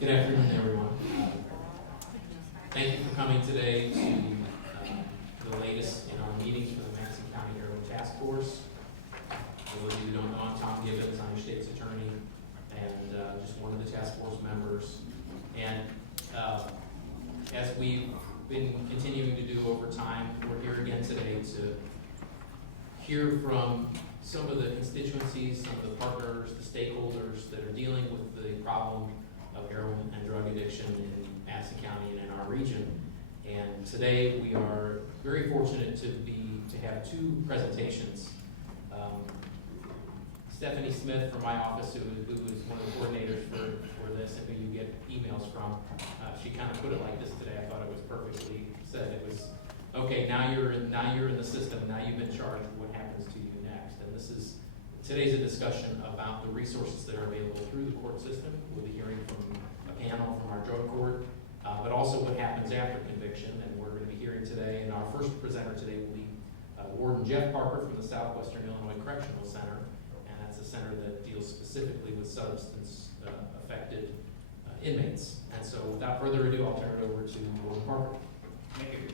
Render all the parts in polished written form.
Good afternoon, everyone. Thank you for coming today to the latest in our meetings for the Madison County Heroin Task Force. For those of you who don't know, I'm Tom Gibbons. I'm your state's attorney and just one of the task force members. And as we've been continuing to do over time, we're here again today to hear from some of the constituencies, some of the partners, the stakeholders that are dealing with the problem of heroin and drug addiction in Madison County and in our region. And today we are very fortunate to have two presentations. Stephanie Smith from my office, who is one of the coordinators for this and who you get emails from, she kind of put it like this today. I thought it was perfectly said. It was, okay, now you're in the system, now you've been charged, what happens to you next? And today's a discussion about the resources that are available through the court system. We'll be hearing from a panel from our drug court, but also what happens after conviction. And we're going to be hearing today, and our first presenter today will be Warden Jeff Parker from the Southwestern Illinois Correctional Center, and that's a center that deals specifically with substance-affected inmates. And so without further ado, I'll turn it over to Warden Parker. Thank you.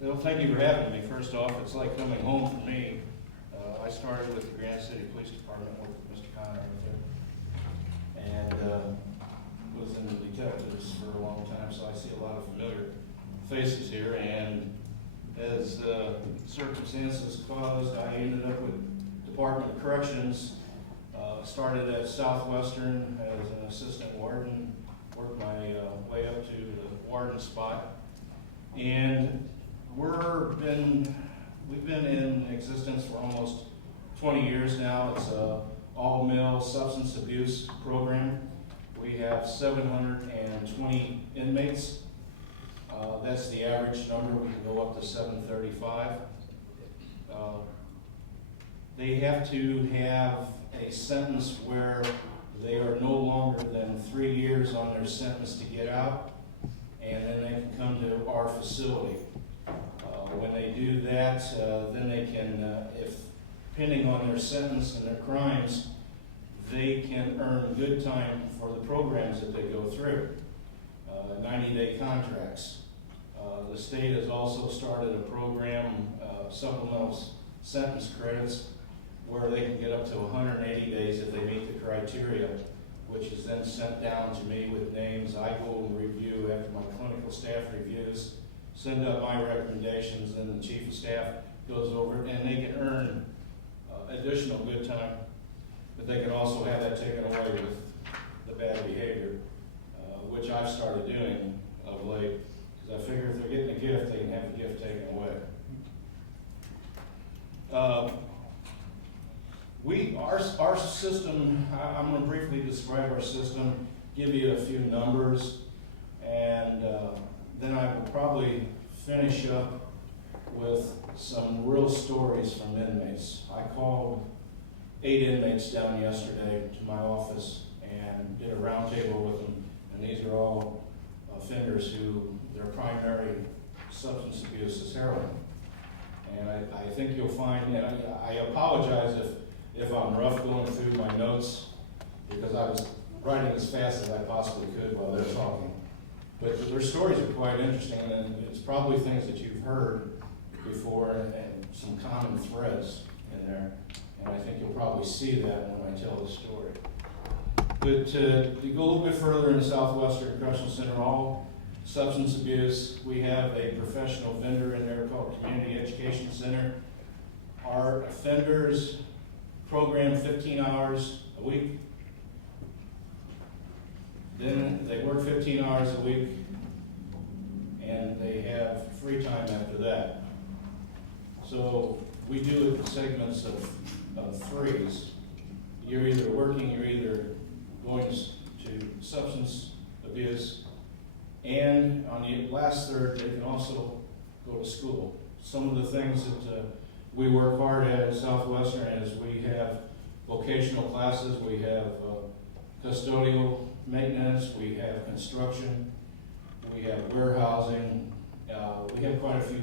Well, thank you for having me. First off, it's like coming home for me. I started with the Grand City Police Department with Mr. Connor and was in the detectives for a long time, so I see a lot of familiar faces here. And as circumstances caused, I ended up with Department of Corrections. Started at Southwestern as an assistant warden, worked my way up to the warden spot, and we've been in existence for almost 20 years now. It's a all-male substance abuse program. We have 720 inmates. That's the average number. We can go up to 735. They have to have a sentence where they are no longer than 3 years on their sentence to get out, and then they can come to our facility. When they do that, then they can, if depending on their sentence and their crimes, they can earn good time for the programs that they go through, 90-day contracts. The state has also started a program, supplemental sentence credits, where they can get up to 180 days if they meet the criteria, which is then sent down to me with names. I go and review after my clinical staff reviews, send up my recommendations, then the chief of staff goes over it, and they can earn additional good time, but they can also have that taken away with the bad behavior, which I've started doing of late, because I figure if they're getting a gift, they can have the gift taken away. Our system, I'm going to briefly describe our system, give you a few numbers, and then I will probably finish up with some real stories from inmates. I called 8 inmates down yesterday to my office and did a roundtable with them, and these are all offenders who their primary substance abuse is heroin. And I think you'll find, and I apologize if I'm rough going through my notes, because I was writing as fast as I possibly could while they're talking. But their stories are quite interesting, and it's probably things that you've heard before and some common threads in there. And I think you'll probably see that when I tell the story. But to go a little bit further in the Southwestern Correctional Center, all substance abuse, we have a professional vendor in there called Community Education Center. Our offenders program 15 hours a week. Then they work 15 hours a week, and they have free time after that. So we do it in segments of threes. You're either working, you're either going to substance abuse, and on the last third, they can also go to school. Some of the things that we work hard at Southwestern is we have vocational classes, we have custodial maintenance, we have construction, we have warehousing, we have quite a few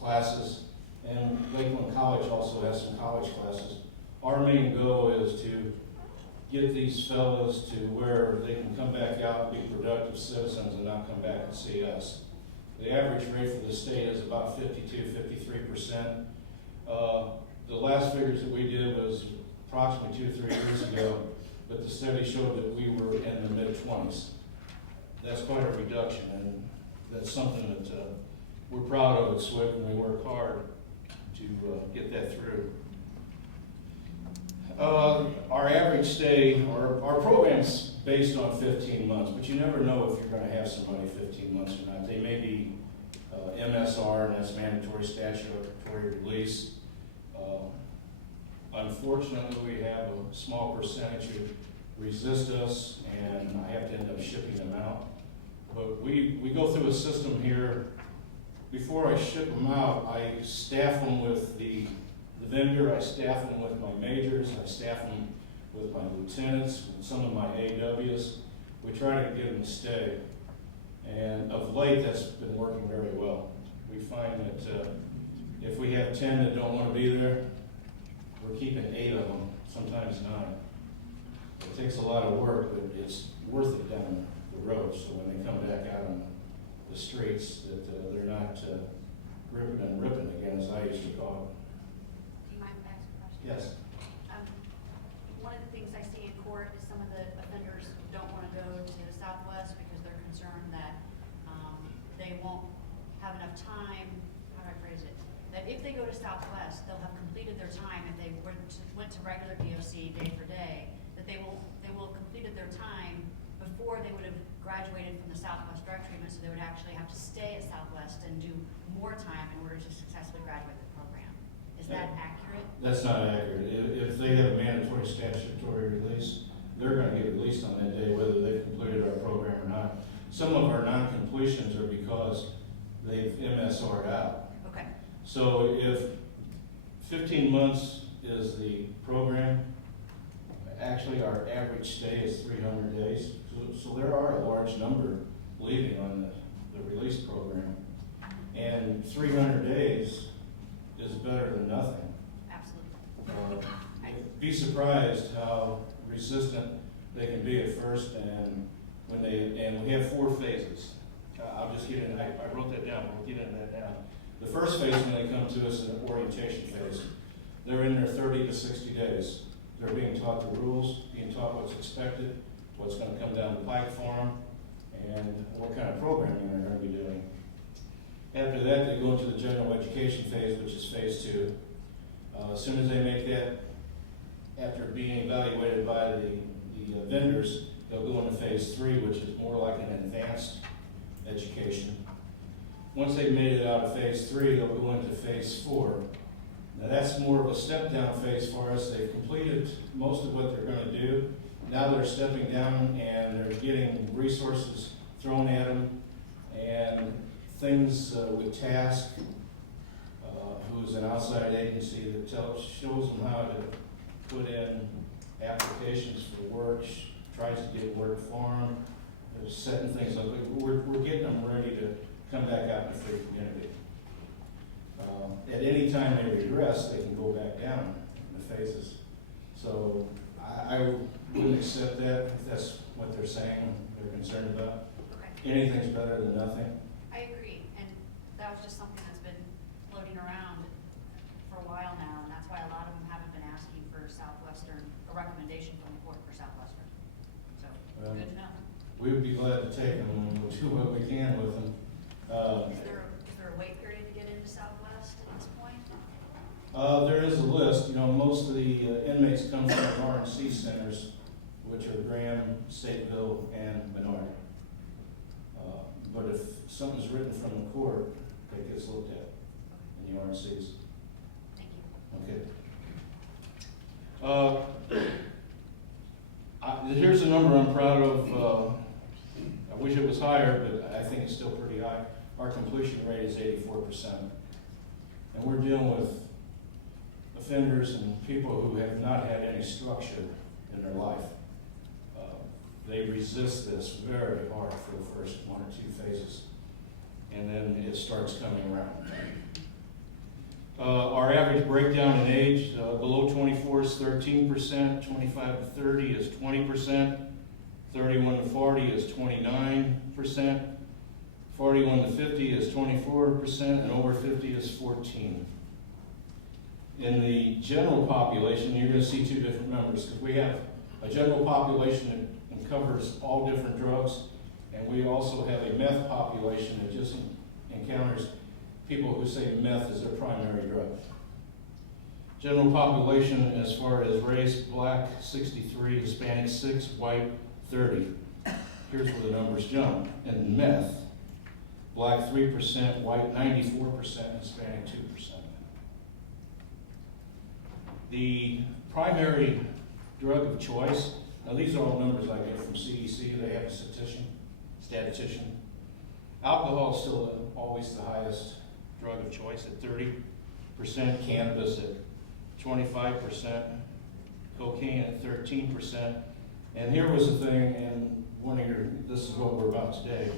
classes, and Lakeland College also has some college classes. Our main goal is to get these fellows to where they can come back out, be productive citizens, and not come back and see us. The average rate for the state is about 52–53%. The last figures that we did was approximately 2–3 years ago, but the study showed that we were in the mid-20s. That's quite a reduction, and that's something that we're proud of at SWIC, and we work hard to get that through. Our average stay, our program's based on 15 months, but you never know if you're going to have somebody 15 months or not. They may be MSR, and that's mandatory statutory release. Unfortunately, we have a small percentage who resist us, and I have to end up shipping them out. But we go through a system here. Before I ship them out, I staff them with the vendor, I staff them with my majors, I staff them with my lieutenants, with some of my AWs. We try to get them to stay. And of late, that's been working very well. We find that if we have 10 that don't want to be there, we're keeping 8 of them, sometimes 9. It takes a lot of work, but it's worth it down the road. So when they come back out on the streets, that they're not ripping and ripping again, as I used to call it. Do you mind if I ask a question? Yes. One of the things I see in court is some of the offenders don't want to go to the Southwest because they're concerned that they won't have enough time. How do I phrase it? That if they go to Southwest, they'll have completed their time. If they went to regular DOC day for day, that they will have completed their time before they would have graduated from the Southwest drug treatment. So they would actually have to stay at Southwest and do more time in order to successfully graduate the program. Is that accurate? That's not accurate. If they have a mandatory statutory release, they're going to get released on that day, whether they've completed our program or not. Some of our non-completions are because they've MSR'd out. Okay. So if 15 months is the program, actually our average stay is 300 days. So there are a large number leaving on the release program. And 300 days is better than nothing. Absolutely. Be surprised how resistant they can be at first, and we have 4 phases. I'll just get in. I wrote that down. We'll get into that now. The first phase, when they come to us, is an orientation phase. They're in there 30 to 60 days. They're being taught the rules, being taught what's expected, what's going to come down the pike for them, and what kind of programming they're going to be doing. After that, they go into the general education phase, which is phase 2. As soon as they make that, after being evaluated by the vendors, they'll go into phase 3, which is more like an advanced education. Once they've made it out of phase 3, they'll go into phase 4. Now that's more of a step down phase for us. They've completed most of what they're going to do. Now they're stepping down and they're getting resources thrown at them and things with TASK, who's an outside agency that shows them how to put in applications for work, tries to get work for them, setting things up. We're getting them ready to come back out in the free community. At any time they regress, they can go back down in the phases. So I wouldn't accept that if that's what they're saying, they're concerned about. Okay. Anything's better than nothing. I agree, and that was just something that's been floating around for a while now, and that's why a lot of them haven't been asking for Southwestern, a recommendation from the court for Southwestern. So, good to know. We would be glad to take them and we'll do what we can with them. Is there a wait period to get into Southwest at this point? There is a list. You know, most of the inmates come from RNC centers, which are Graham, Stateville, and Menard. But if something's written from the court, it gets looked at in the RNCs. Thank you. Okay. Here's a number I'm proud of. I wish it was higher, but I think it's still pretty high. Our completion rate is 84%. And we're dealing with offenders and people who have not had any structure in their life. They resist this very hard for the first 1 or 2 phases, and then it starts coming around. Our average breakdown in age, below 24 is 13%, 25 to 30 is 20%, 31 to 40 is 29%, 41 to 50 is 24%, and over 50 is 14%. In the general population, you're going to see two different numbers, because we have a general population that covers all different drugs, and we also have a meth population that just encounters people who say meth is their primary drug. General population as far as race, black 63, Hispanic 6, white 30. Here's where the numbers jump. In meth, black 3%, white 94%, Hispanic 2%. The primary drug of choice, now these are all numbers I get from CDC, they have a statistician. Alcohol is still always the highest drug of choice at 30%, cannabis at 25%, cocaine at 13%. And here was the thing, and this is what we're about today.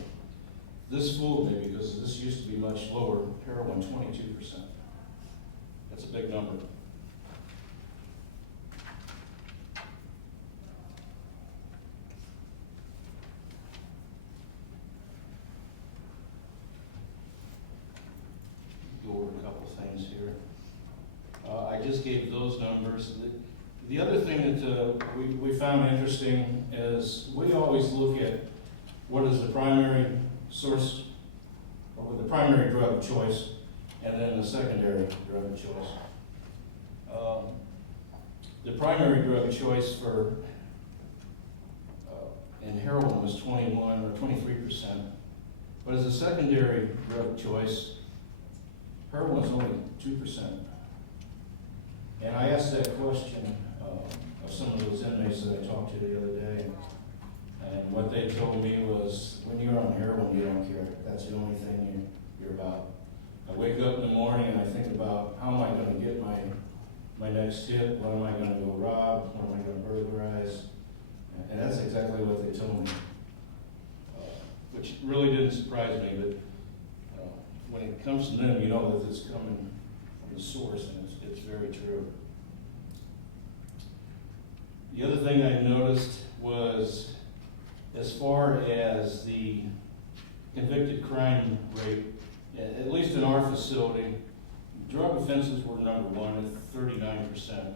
This fooled me because this used to be much lower, heroin 22%. That's a big number. Go over a couple things here. I just gave those numbers. The other thing that we found interesting is we always look at what is the primary source, or the primary drug of choice, and then the secondary drug of choice. The primary drug of choice for in heroin was 21 or 23%, but as a secondary drug of choice, heroin was only 2%. And I asked that question of some of those inmates that I talked to the other day, and what they told me was, when you're on heroin, you don't care. That's the only thing you're about. I wake up in the morning and I think about, how am I going to get my next hit? What am I going to go rob? What am I going to burglarize? And that's exactly what they told me, which really didn't surprise me. But when it comes to them, you know that it's coming from the source, and it's very true. The other thing I noticed was, as far as the convicted crime rate, at least in our facility, drug offenses were number one at 39%.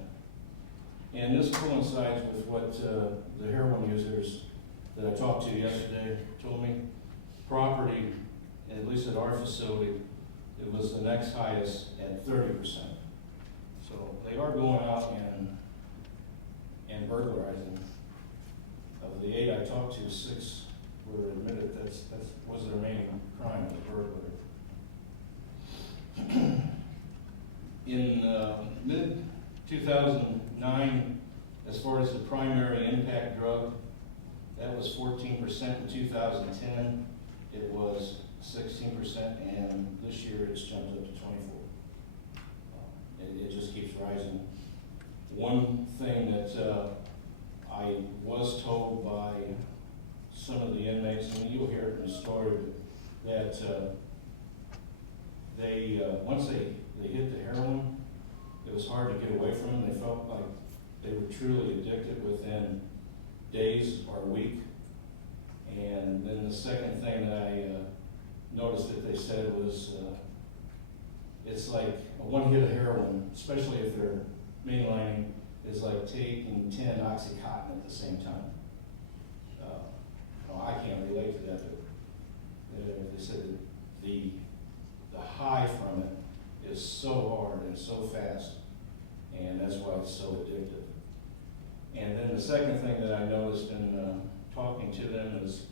And this coincides with what the heroin users that I talked to yesterday told me. Property, at least at our facility, it was the next highest at 30%. So they are going out and burglarizing. Of the 8 I talked to, 6 were admitted that was their main crime, the burglary. In mid-2009, as far as the primary impact drug, that was 14%. In 2010, it was 16%, and this year it's jumped up to 24%. It just keeps rising. One thing that I was told by some of the inmates, and you'll hear it in the story, that they once they hit the heroin, it was hard to get away from them. They felt like they were truly addicted within days or a week. And then the second thing that I noticed that they said was, it's like a one hit of heroin, especially if they're mainlining, is like taking 10 Oxycontin at the same time. I can't relate to that, but they said that the high from it is so hard and so fast, and that's why it's so addictive. And then the second thing that I noticed in talking to them is,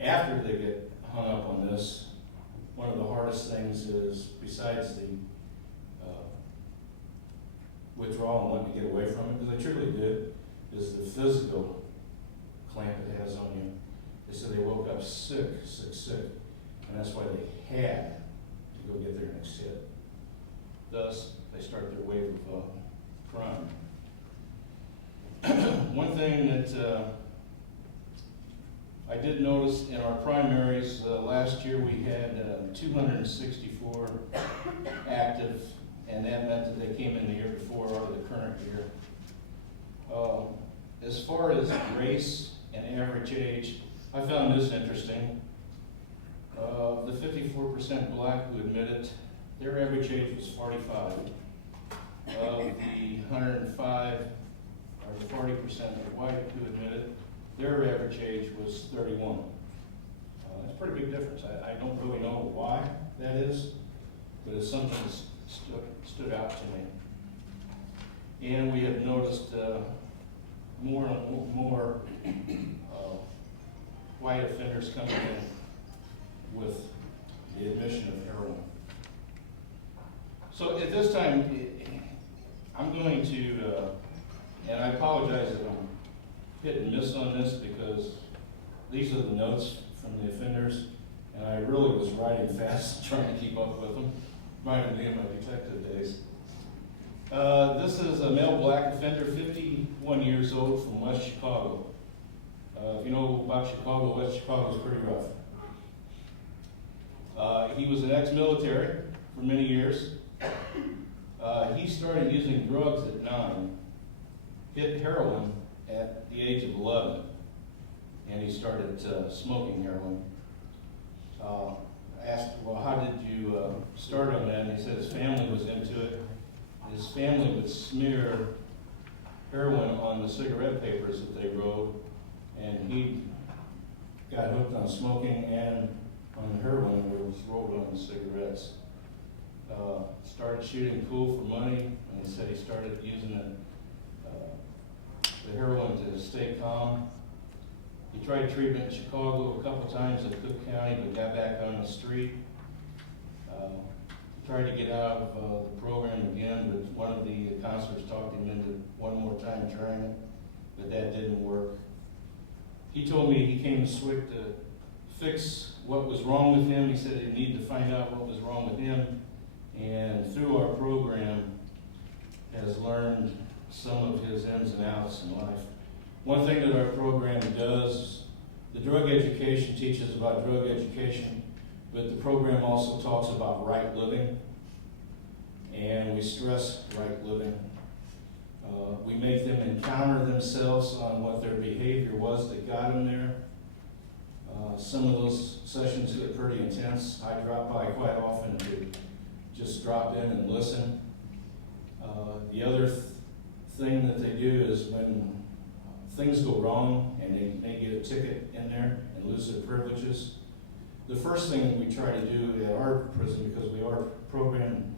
after they get hung up on this, one of the hardest things is, besides the withdrawal and wanting to get away from it, because they truly did, is the physical clamp it has on you. They said they woke up sick, and that's why they had to go get their next hit. Thus, they start their wave of crime. One thing that I did notice in our primaries, last year we had 264 active and that meant that they came in the year before or the current year. As far as race and average age, I found this interesting. The 54% black who admitted, their average age was 45. Of the 105, or 40% of white who admitted, their average age was 31. That's a pretty big difference. I don't really know why that is, but it's something that stood out to me. And we have noticed more and more white offenders coming in with the admission of heroin. So at this time, I'm going to, and I apologize if I'm hit and miss on this because these are the notes from the offenders, and I really was writing fast trying to keep up with them. Reminded me of my detective days. This is a male black offender, 51 years old, from West Chicago. If you know about Chicago, West Chicago is pretty rough. He was an ex-military for many years. He started using drugs at 9, hit heroin at the age of 11, and he started smoking heroin. I asked, well, how did you start on that? And he said his family was into it. His family would smear heroin on the cigarette papers that they wrote, and he got hooked on smoking and on the heroin that was rolled on the cigarettes. Started shooting pool for money, and he said he started using the heroin to stay calm. He tried treatment in Chicago a couple times in Cook County, but got back on the street. He tried to get out of the program again, but one of the counselors talked him into one more time trying it, but that didn't work. He told me he came to SWIC to fix what was wrong with him. He said he needed to find out what was wrong with him, and through our program has learned some of his ins and outs in life. One thing that our program does, the drug education teaches about drug education, but the program also talks about right living, and we stress right living. We make them encounter themselves on what their behavior was that got them there. Some of those sessions get pretty intense. I drop by quite often to just drop in and listen. The other thing that they do is when things go wrong and they may get a ticket in there and lose their privileges, the first thing that we try to do at our prison, because we are programmed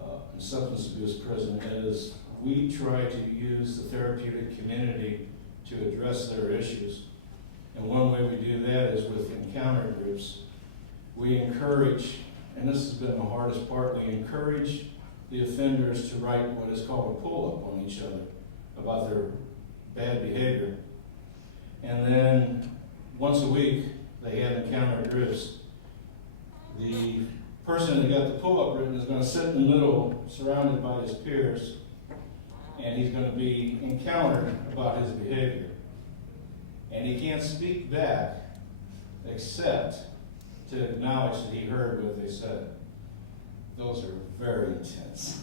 in substance abuse prison, is we try to use the therapeutic community to address their issues. And one way we do that is with encounter groups. We encourage, and this has been the hardest part, we encourage the offenders to write what is called a pull-up on each other about their bad behavior. And then once a week, they have encounter groups. The person that got the pull-up written is going to sit in the middle, surrounded by his peers, and he's going to be encountered about his behavior. And he can't speak back except to acknowledge that he heard what they said. Those are very intense.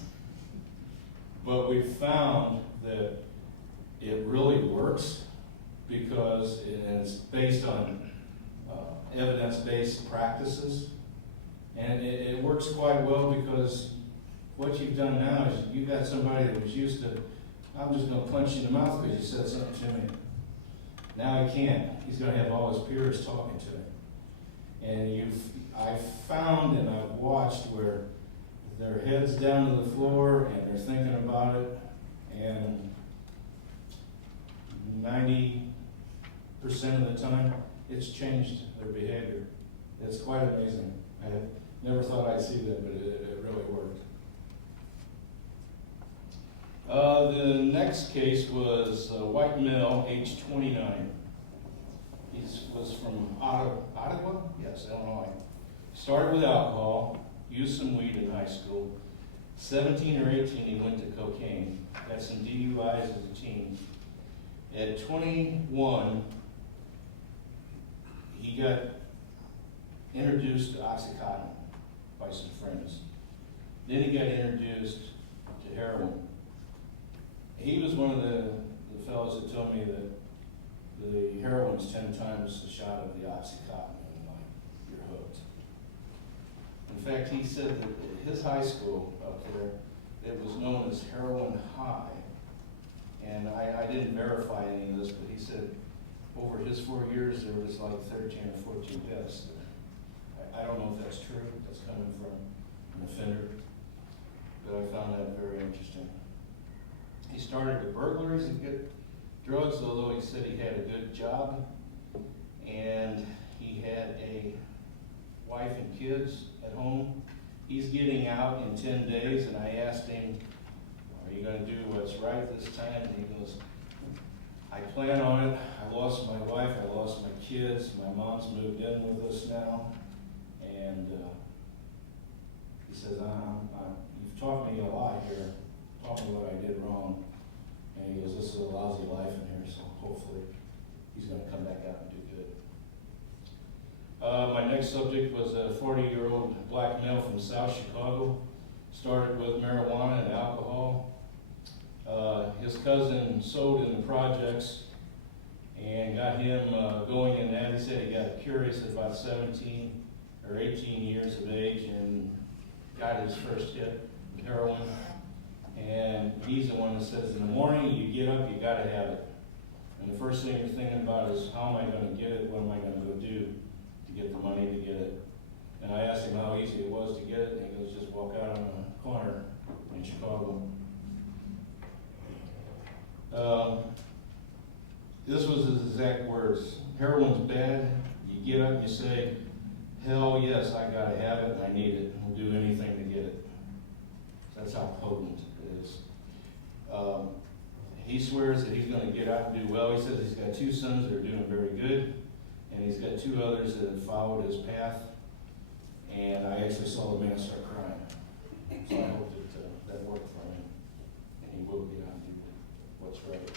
But we found that it really works because it's based on evidence-based practices. And it works quite well because what you've done now is you've got somebody that was used to, I'm just going to punch you in the mouth because you said something to me. Now he can't. He's going to have all his peers talking to him. And I've found and I've watched where their head's down to the floor and they're thinking about it, and 90% of the time it's changed their behavior. It's quite amazing. I never thought I'd see that, but it really worked. The next case was a white male, age 29. He was from Ottawa? Yes, Illinois. Started with alcohol, used some weed in high school. 17 or 18, he went to cocaine. Had some DUIs as a teen. At 21, he got introduced to Oxycontin by some friends. Then he got introduced to heroin. He was one of the fellows that told me that the heroin's 10 times the shot of the Oxycontin, and like, you're hooked. In fact, he said that at his high school up there, it was known as Heroin High. And I didn't verify any of this, but he said over his 4 years, there was like 13 or 14 deaths there. I don't know if that's true, that's coming from an offender, but I found that very interesting. He started with burglaries and get drugs, although he said he had a good job, and he had a wife and kids at home. He's getting out in 10 days, and I asked him, are you going to do what's right this time? And he goes, I plan on it. I lost my wife, I lost my kids, my mom's moved in with us now, and he says, you've taught me a lot here, taught me what I did wrong. And he goes, this is a lousy life in here, so hopefully he's going to come back out and do good. My next subject was a 40-year-old black male from South Chicago. Started with marijuana and alcohol. His cousin sold in the projects and got him going in that. He said he got curious at about 17 or 18 years of age and got his first hit with heroin. And he's the one that says, in the morning you get up, you gotta have it. And the first thing you're thinking about is, how am I gonna get it? What am I gonna go do to get the money to get it? And I asked him how easy it was to get it, and he goes, just walk out on the corner in Chicago. This was his exact words. Heroin's bad. You get up and you say, hell yes, I gotta have it, and I need it. I'll do anything to get it. That's how potent it is. He swears that he's going to get out and do well. He says he's got 2 sons that are doing very good, and he's got 2 others that have followed his path. And I actually saw the man start crying. So I hope that worked for him, and he will get out and do what's right.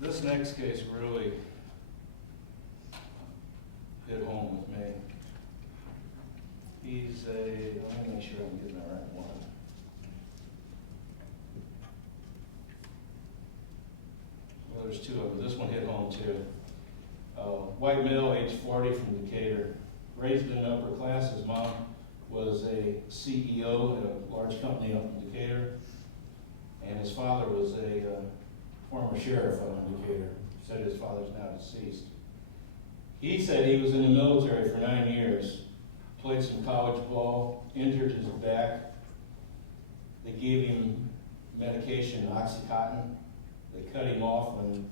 This next case really hit home with me. He's let me make sure I'm getting the right one. Well, there's 2 of them. This one hit home too. White male, age 40, from Decatur. Raised in the upper class. His mom was a CEO at a large company up in Decatur. And his father was a former sheriff up in Decatur. Said his father's now deceased. He said he was in the military for 9 years, played some college ball, injured his back. They gave him medication, Oxycontin. They cut him off when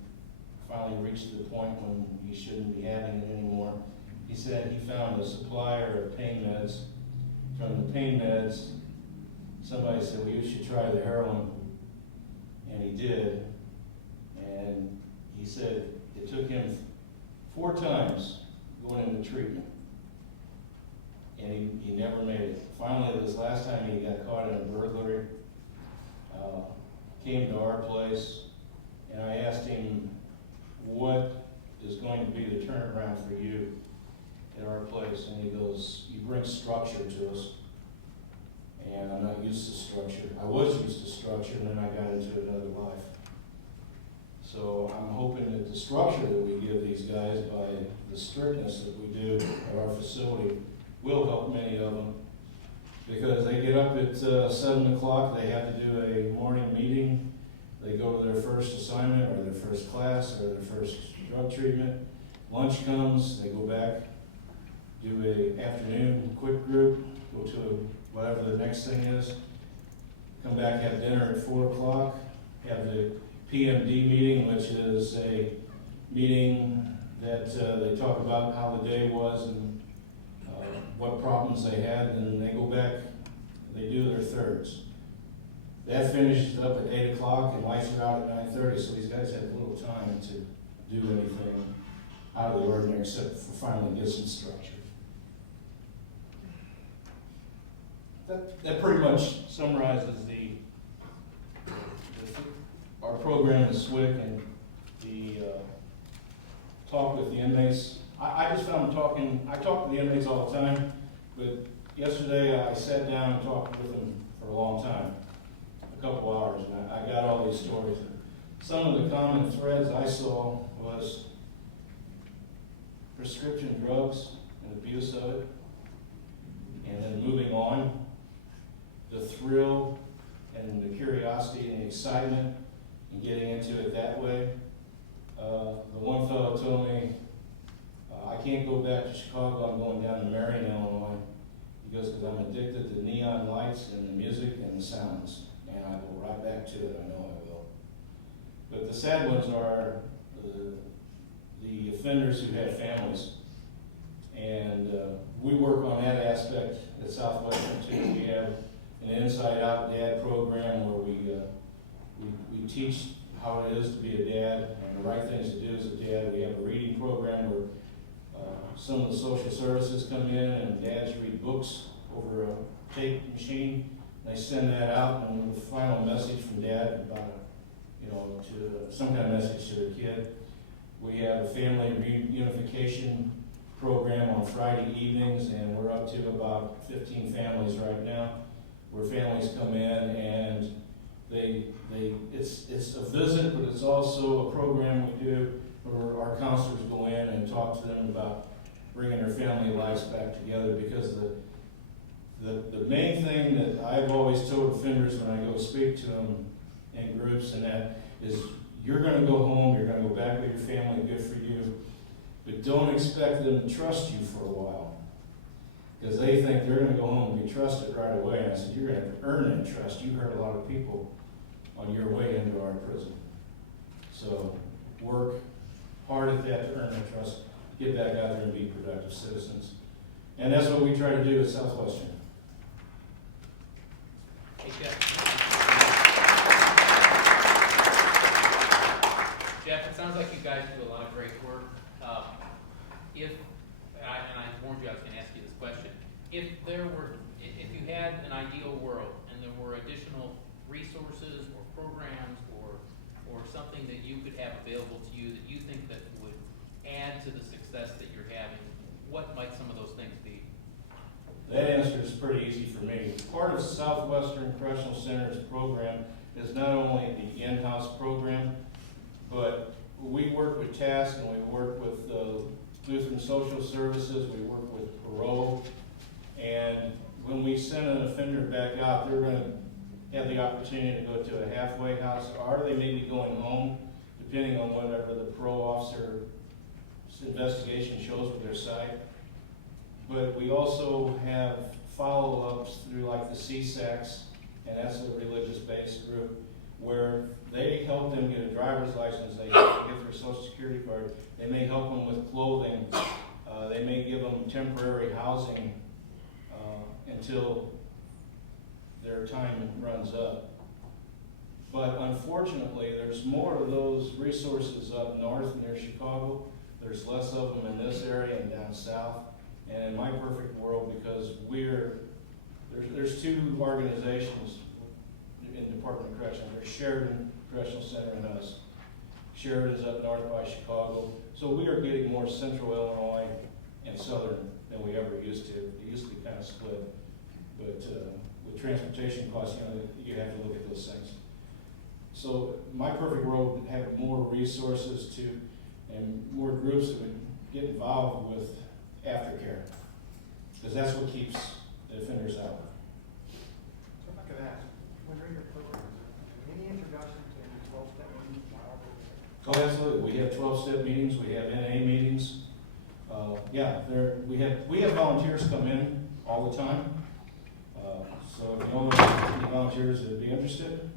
finally reached the point when he shouldn't be having it anymore. He said he found a supplier of pain meds. From the pain meds, somebody said, well, you should try the heroin. And he did. And he said it took him 4 times going into treatment, and he never made it. Finally, this last time he got caught in a burglary, came to our place, and I asked him, what is going to be the turnaround for you at our place? And he goes, you bring structure to us, and I'm not used to structure. I was used to structure, and then I got into another life. So I'm hoping that the structure that we give these guys, by the strictness that we do at our facility, will help many of them. Because they get up at 7 o'clock, they have to do a morning meeting. They go to their first assignment, or their first class, or their first drug treatment. Lunch comes, they go back, do a afternoon quick group, go to whatever the next thing is, come back, have dinner at 4 o'clock, have the PMD meeting, which is a meeting that they talk about how the day was and what problems they had, and they go back, they do their thirds. That finishes up at 8 o'clock, and lights are out at 9:30, so these guys have little time to do anything out of the ordinary except for finally get some structure. That pretty much summarizes our program at SWIC and the talk with the inmates. I just found I talk to the inmates all the time, but yesterday I sat down and talked with them for a long time, a couple hours, and I got all these stories. Some of the common threads I saw was prescription drugs and abuse of it, and then moving on, the thrill and the curiosity and the excitement and getting into it that way. The one fellow told me, I can't go back to Chicago, I'm going down to Marion, Illinois. He goes, because I'm addicted to neon lights and the music and the sounds. And I go right back to it, I know I will. But the sad ones are the offenders who have families. And we work on that aspect at Southwestern too. We have an Inside Out Dad program where we teach how it is to be a dad and the right things to do as a dad. We have a reading program where some of the social services come in and dads read books over a tape machine. They send that out, and the final message from dad about, to some kind of message to their kid. We have a family reunification program on Friday evenings, and we're up to about 15 families right now, where families come in and it's a visit, but it's also a program we do where our counselors go in and talk to them about bringing their family lives back together, because the main thing that I've always told offenders when I go speak to them in groups and that is, you're going to go home, you're going to go back with your family, good for you, but don't expect them to trust you for a while, because they think they're going to go home and be trusted right away. And I said, you're going to have to earn that trust. You hurt a lot of people on your way into our prison. So work hard at that to earn that trust. Get back out there and be productive citizens. And that's what we try to do at Southwestern. Hey, Jeff. Jeff, it sounds like you guys do a lot of great work. And I warned you I was going to ask you this question. If you had an ideal world and there were additional resources or programs or something that you could have available to you that you think that would add to the success that you're having, what might some of those things be? That answer is pretty easy for me. Part of Southwestern Correctional Center's program is not only the in-house program, but we work with TASC and we work with Lutheran Social Services, we work with parole, and when we send an offender back out, they're going to have the opportunity to go to a halfway house, or they may be going home, depending on whatever the parole officer investigation shows with their side. But we also have follow-ups through like the CSACs, and that's a religious-based group, where they help them get a driver's license, they get their social security card, they may help them with clothing, they may give them temporary housing until their time runs up. But unfortunately, there's more of those resources up north near Chicago. There's less of them in this area and down south. And in my perfect world, because there's two organizations in Department of Corrections. There's Sheridan Correctional Center and us. Sheridan is up north by Chicago. So we are getting more central Illinois and southern than we ever used to. It used to be kind of split. But with transportation costs, you have to look at those things. So my perfect world would have more resources to, and more groups that would get involved with aftercare, because that's what keeps the offenders out. So if I could ask, when are your programs? Any introduction to any 12-step meetings? Oh, absolutely. We have 12-step meetings. We have NA meetings. We have volunteers come in all the time. So if you know any volunteers that would be interested,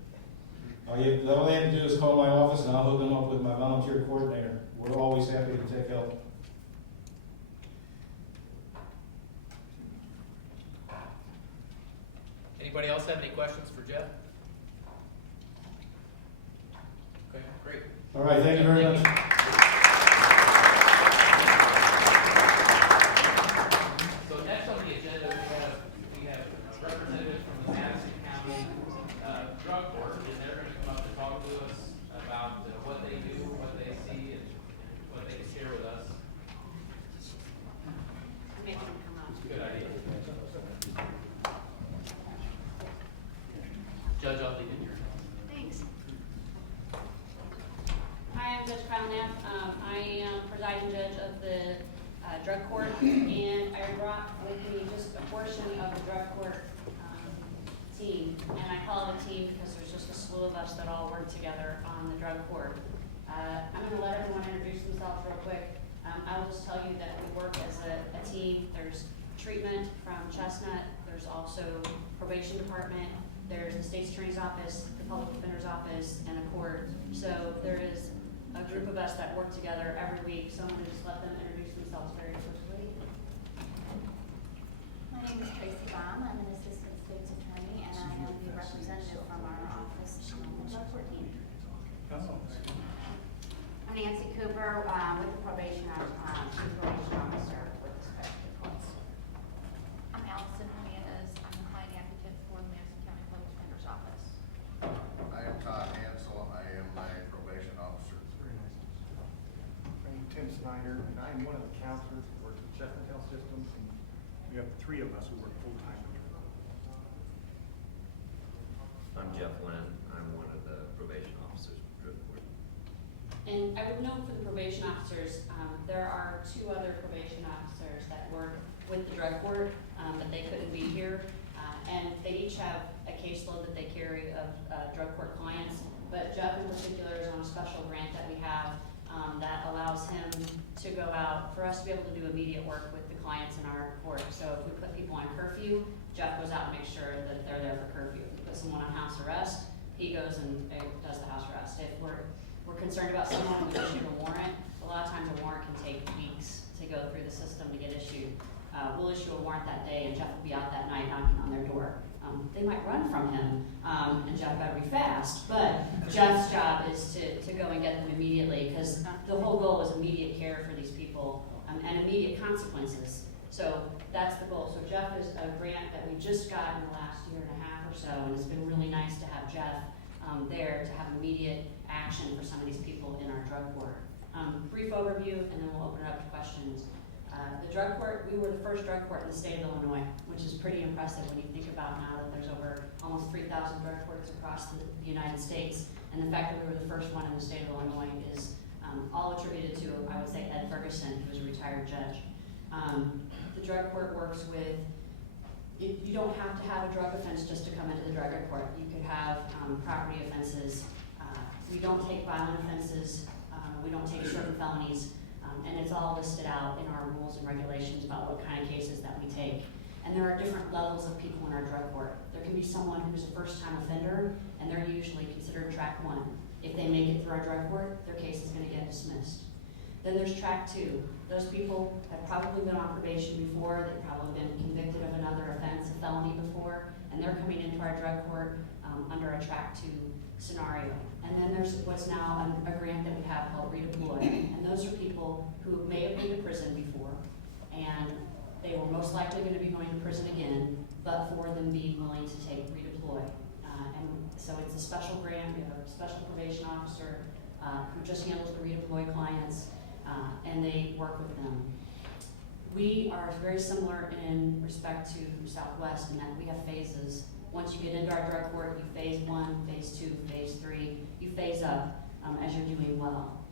all they have to do is call my office and I'll hook them up with my volunteer coordinator. We're always happy to take help. Anybody else have any questions for Jeff? Okay, great. All right, thank you very much. So next on the agenda, we have representatives from the Madison County Drug Court, and they're going to come up and talk to us about what they do, what they see, and what they can share with us. Judge Kyle Knapp. I am presiding judge of the drug court, and I brought with me just a portion of the drug court team. And I call it a team because there's just a slew of us that all work together on the drug court. I'm going to let everyone introduce themselves real quick. I will just tell you that we work as a team. There's treatment from Chestnut. There's also probation department. There's the state's attorney's office, the public defender's office, and a court. So there is a group of us that work together every week. So I'm going to just let them introduce themselves very quickly. My name is Tracy Baum. I'm an assistant state's attorney, and I am the representative from our office on the drug court team. I'm Nancy Cooper with the probation officer with the special courts. I'm Allison Hernandez. I'm the client advocate for the Madison County Public Defender's Office. I am Todd Hansel. I am my probation officer. Very nice. I'm Tim Snyder, and I'm one of the counselors who works with Chestnut Health Systems, and we have 3 of us who work full-time with her. I'm Jeff Lynn. I'm one of the probation officers for drug court. And I would note for the probation officers, there are 2 other probation officers that work with the drug court, but they couldn't be here. And they each have a caseload that they carry of drug court clients. But Jeff in particular is on a special grant that we have that allows him to go out, for us to be able to do immediate work with the clients in our court. So if we put people on curfew, Jeff goes out and makes sure that they're there for curfew. If we put someone on house arrest, he goes and does the house arrest. If we're concerned about someone, we issue a warrant. A lot of times a warrant can take weeks to go through the system to get issued. We'll issue a warrant that day, and Jeff will be out that night knocking on their door. They might run from him, and Jeff better be fast, but Jeff's job is to go and get them immediately, because the whole goal is immediate care for these people and immediate consequences. So that's the goal. So Jeff is a grant that we just got in the last year and a half or so, and it's been really nice to have Jeff there to have immediate action for some of these people in our drug court. Brief overview, and then we'll open it up to questions. The drug court, we were the first drug court in the state of Illinois, which is pretty impressive when you think about now that there's over almost 3,000 drug courts across the United States. And the fact that we were the first one in the state of Illinois is all attributed to, I would say, Ed Ferguson, who was a retired judge. The drug court works with, you don't have to have a drug offense just to come into the drug court. You could have property offenses. We don't take violent offenses. We don't take certain felonies. And it's all listed out in our rules and regulations about what kind of cases that we take. And there are different levels of people in our drug court. There can be someone who's a first-time offender, and they're usually considered track 1. If they make it through our drug court, their case is going to get dismissed. Then there's track 2. Those people have probably been on probation before. They've probably been convicted of another offense, a felony before, and they're coming into our drug court under a track 2 scenario. And then there's what's now a grant that we have called Redeploy. And those are people who may have been to prison before, and they were most likely going to be going to prison again, but for them being willing to take Redeploy. And so it's a special grant. We have a special probation officer who just handles the Redeploy clients, and they work with them. We are very similar in respect to Southwest in that we have phases. Once you get into our drug court, you phase 1, phase 2, phase 3. You phase up as you're doing well.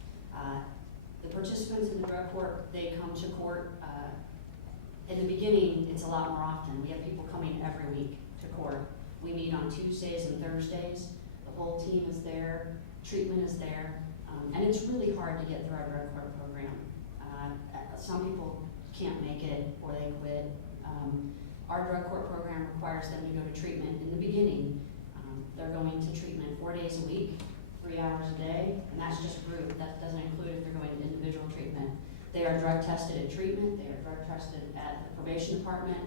The participants in the drug court, they come to court. In the beginning, it's a lot more often. We have people coming every week to court. We meet on Tuesdays and Thursdays. The whole team is there. Treatment is there. And it's really hard to get through our drug court program. Some people can't make it or they quit. Our drug court program requires them to go to treatment in the beginning. They're going to treatment 4 days a week, 3 hours a day, and that's just group. That doesn't include if they're going to individual treatment. They are drug tested at treatment. They are drug tested at the probation department.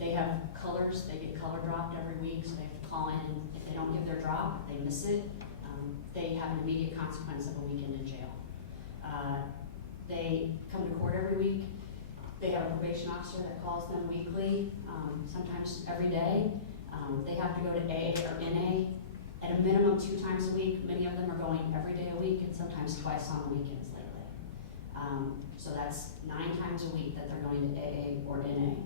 They have colors. They get color dropped every week, so they have to call in. If they don't give their drop, they miss it. They have an immediate consequence of a weekend in jail. They come to court every week. They have a probation officer that calls them weekly, sometimes every day. They have to go to AA or NA at a minimum 2 times a week. Many of them are going every day a week and sometimes twice on the weekends lately. So that's 9 times a week that they're going to AA or NA.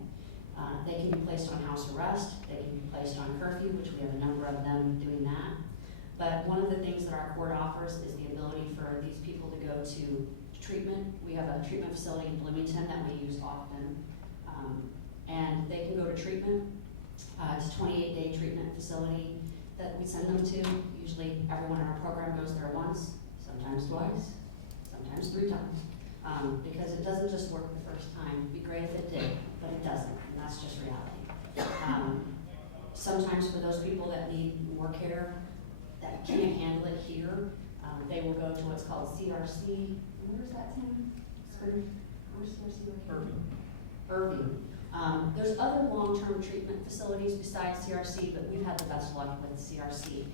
They can be placed on house arrest. They can be placed on curfew, which we have a number of them doing that. But one of the things that our court offers is the ability for these people to go to treatment. We have a treatment facility in Bloomington that we use often. And they can go to treatment. It's a 28-day treatment facility that we send them to. Usually everyone in our program goes there once, sometimes twice, sometimes 3 times. Because it doesn't just work the first time. It'd be great if it did, but it doesn't, and that's just reality. Sometimes for those people that need more care, that can't handle it here, they will go to what's called CRC. Where's that, Tim? Where's CRC located? Irving. Irving. There's other long-term treatment facilities besides CRC, but we've had the best luck with CRC.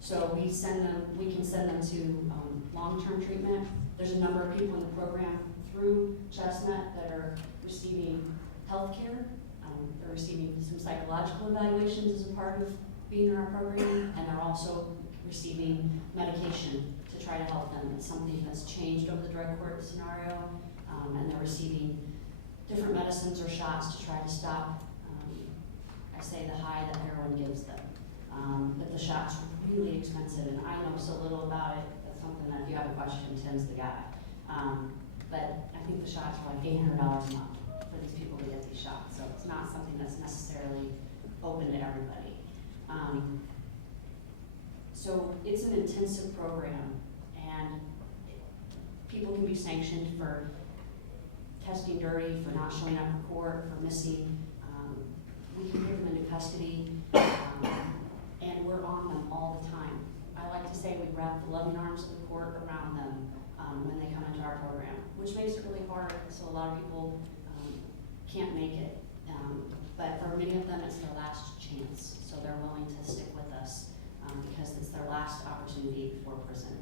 So we can send them to long-term treatment. There's a number of people in the program through Chestnut that are receiving health care. They're receiving some psychological evaluations as a part of being in our program, and they're also receiving medication to try to help them. It's something that's changed over the drug court scenario, and they're receiving different medicines or shots to try to stop, I say, the high that heroin gives them. But the shots are really expensive, and I know so little about it. That's something that if you have a question, Tim's the guy. But I think the shots are like $800 a month for these people to get these shots, so it's not something that's necessarily open to everybody. So it's an intensive program, and people can be sanctioned for testing dirty, for not showing up in court, for missing. We can give them into custody, and we're on them all the time. I like to say we wrap the loving arms of the court around them when they come into our program, which makes it really hard, so a lot of people can't make it. But for many of them, it's their last chance, so they're willing to stick with us because it's their last opportunity before prison.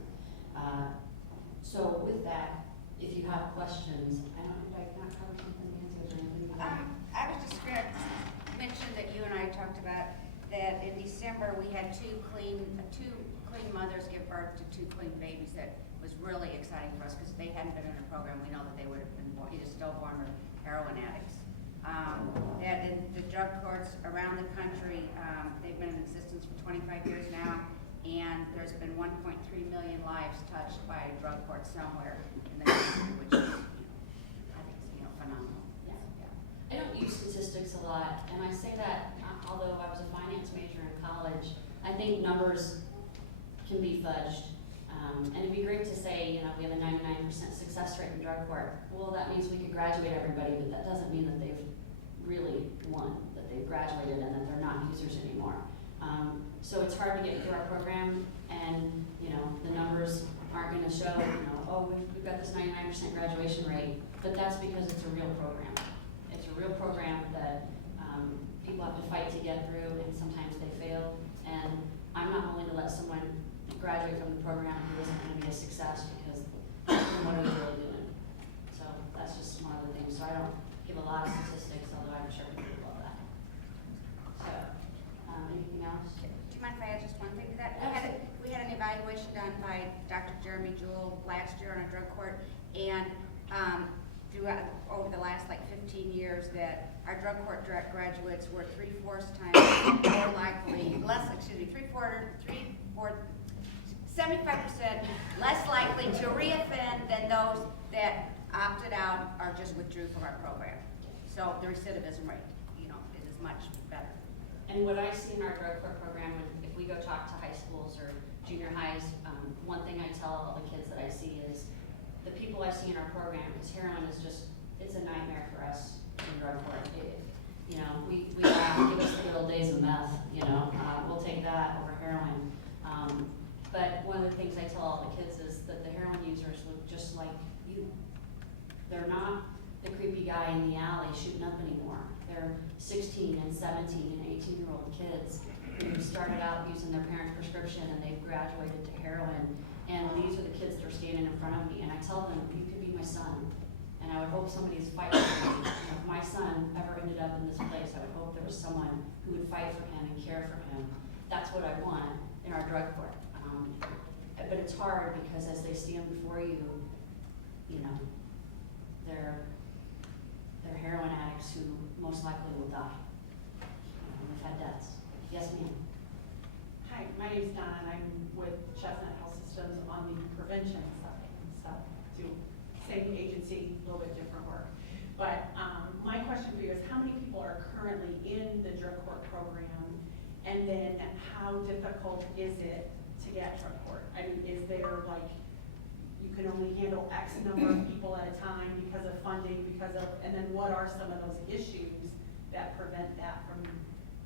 So with that, if you have questions, I don't know, did I not cover something, Nancy, or anything? I was just going to mention that you and I talked about that in December we had two clean mothers give birth to 2 clean babies. That was really exciting for us because they hadn't been in a program. We know that they would have been either stillborn or heroin addicts. And in the drug courts around the country, they've been in existence for 25 years now, and there's been 1.3 million lives touched by a drug court somewhere in the country, which is, I think is, phenomenal. Yeah. I don't use statistics a lot, and I say that although I was a finance major in college, I think numbers can be fudged. And it'd be great to say, we have a 99% success rate in drug court. Well, that means we could graduate everybody, but that doesn't mean that they've really won, that they've graduated and that they're not users anymore. So it's hard to get through our program, and the numbers aren't going to show, oh, we've got this 99% graduation rate, but that's because it's a real program. It's a real program that people have to fight to get through, and sometimes they fail. And I'm not willing to let someone graduate from the program who isn't going to be a success, because then what are we really doing? So that's just one of the things. So I don't give a lot of statistics, although I'm sure people love that. So anything else? Do you mind if I add just one thing to that? We had an evaluation done by Dr. Jeremy Jewell last year on a drug court, and throughout over the last 15 years, that our drug court graduates were 3/4 times more likely, 75% less likely to reoffend than those that opted out or just withdrew from our program. So the recidivism rate, is much better. And what I see in our drug court program, if we go talk to high schools or junior highs, one thing I tell all the kids that I see is the people I see in our program, because heroin is it's a nightmare for us in drug court. We give us the good old days of meth, we'll take that over heroin. But one of the things I tell all the kids is that the heroin users look just like you. They're not the creepy guy in the alley shooting up anymore. They're 16 and 17 and 18-year-old kids who started out using their parents' prescription and they've graduated to heroin. And these are the kids that are standing in front of me, and I tell them, you could be my son. And I would hope somebody's fighting for me. If my son ever ended up in this place, I would hope there was someone who would fight for him and care for him. That's what I want in our drug court. But it's hard because as they stand before you, they're heroin addicts who most likely will die. We've had deaths. Yes, ma'am. Hi, my name's Don, I'm with Chestnut Health Systems on the prevention side, stuff, to same agency, a little bit different work. But, my question for you is how many people are currently in the drug court program? And then how difficult is it to get drug court? I mean, is there like, you can only handle X number of people at a time because of funding, and then what are some of those issues that prevent that from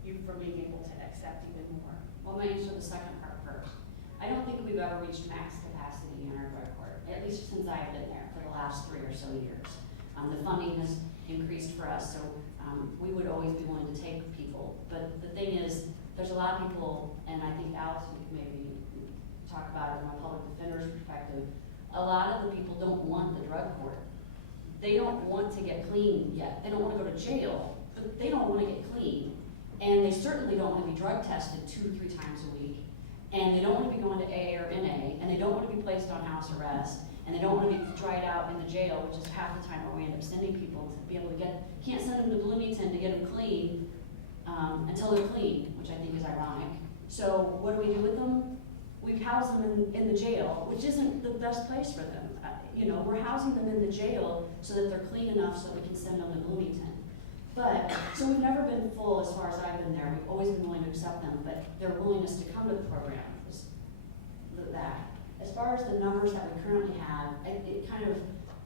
you from being able to accept even more? Well, I'm gonna answer the second part first. I don't think we've ever reached max capacity in our drug court, at least since I've been there for the last 3 or so years. The funding has increased for us, so we would always be willing to take people. But the thing is, there's a lot of people, and I think Alice would maybe talk about it from a public defender's perspective, a lot of the people don't want the drug court. They don't want to get clean yet. They don't want to go to jail, but they don't want to get clean. And they certainly don't want to be drug tested 2 or 3 times a week. And they don't want to be going to A or NA, and they don't want to be placed on house arrest, and they don't want to be dried out in the jail, which is half the time where we end up sending people to be able to get, can't send them to Bloomington to get them clean until they're clean, which I think is ironic. So what do we do with them? We house them in the jail, which isn't the best place for them. You know, we're housing them in the jail so that they're clean enough so we can send them to Bloomington. But, so we've never been full as far as I've been there. We've always been willing to accept them, but their willingness to come to the program is that. As far as the numbers that we currently have, it kind of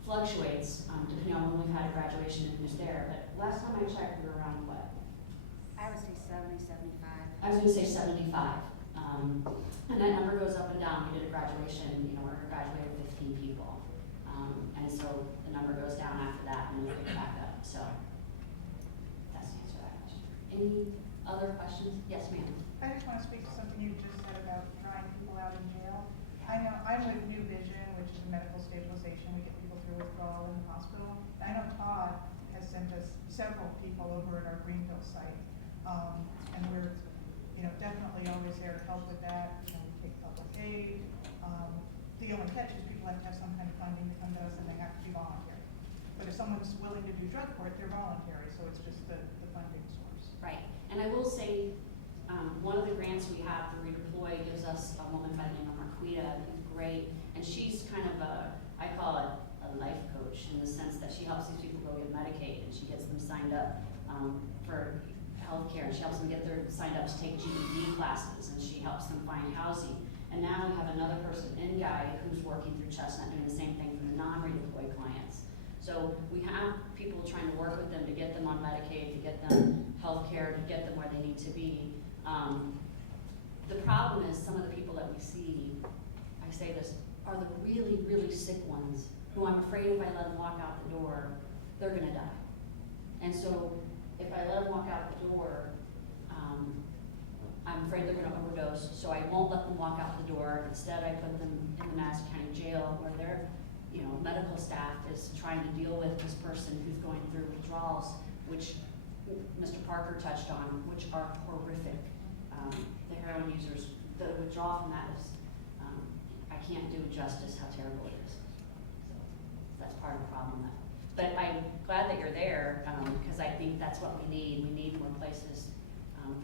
fluctuates depending on when we've had a graduation and who's there. But last time I checked, we were around what? I would say 70, 75. I was going to say 75. And that number goes up and down. We did a graduation, you know, we graduated 15 people. And so the number goes down after that and we pick it back up. So that's the answer to that question. Any other questions? Yes, ma'am. I just want to speak to something you just said about drawing people out in jail. I know I'm with New Vision, which is medical stabilization. We get people through withdrawal in the hospital. I know Todd has sent us several people over at our Greenville site. And we're, you know, definitely always there to help with that. You know, we take public aid. The only catch is people have to have some kind of funding to come to us and they have to be voluntary. But if someone's willing to do drug court, they're voluntary, so it's just the funding source. Right. And I will say, one of the grants we have to redeploy gives us a woman by the name of Marquita, who's great. And she's kind of I call it a life coach in the sense that she helps these people go get Medicaid and she gets them signed up for healthcare, and she helps them get their signed up to take GED classes, and she helps them find housing. And now we have another person in Guy who's working through Chestnut doing the same thing for the non-redeployed clients. So we have people trying to work with them to get them on Medicaid, to get them healthcare, to get them where they need to be. The problem is some of the people that we see, I say this, are the really, really sick ones who I'm afraid if I let them walk out the door, they're gonna die. And so if I let them walk out the door, I'm afraid they're gonna overdose, so I won't let them walk out the door. Instead, I put them in the Madison County Jail where their, you know, medical staff is trying to deal with this person who's going through withdrawals, which Mr. Parker touched on, which are horrific. The heroin users, the withdrawal from that is, I can't do justice how terrible it is. So that's part of the problem. But I'm glad that you're there, because I think that's what we need. We need more places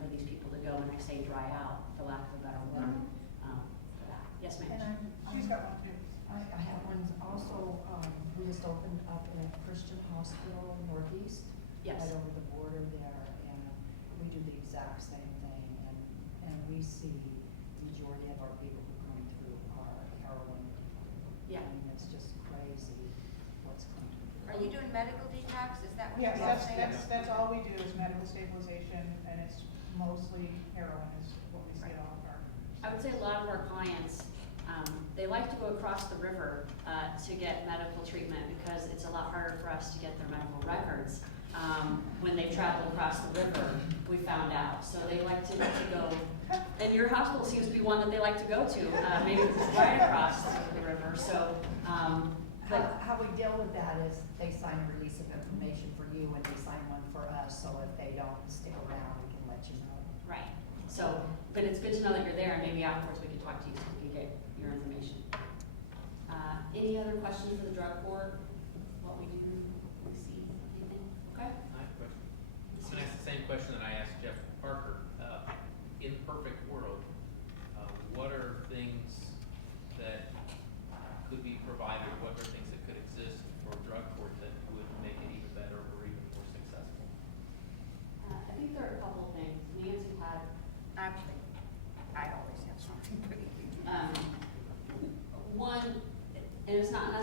for these people to go, and I say dry out, for lack of a better word, for that. Yes, ma'am. And she's got one too. I have one also. We just opened up a Christian hospital Northeast. Yes. Right over the border there, and we do the exact same thing. And we see the majority of our people who are going through are heroin. Yeah. I mean, it's just crazy what's going through. Are you doing medical detox? Is that what Yes, you're saying? that's all we do is medical stabilization, and it's mostly heroin is what we see all of our. I would say a lot of our clients, they like to go across the river to get medical treatment because it's a lot harder for us to get their medical records when they've traveled across the river, we found out. So they like to go, and your hospital seems to be one that they like to go to, maybe it's right across the river. So, how we deal with that is they sign a release of information for you and they sign one for us, so if they don't stick around, we can let you know. right. So, but it's good to know that you're there, and maybe afterwards we can talk to you so we can get your information. Any other questions for the drug court? What we do, we see, anything? Okay. I have a question. I'm gonna ask the same question that I asked Jeff Parker. In the perfect world,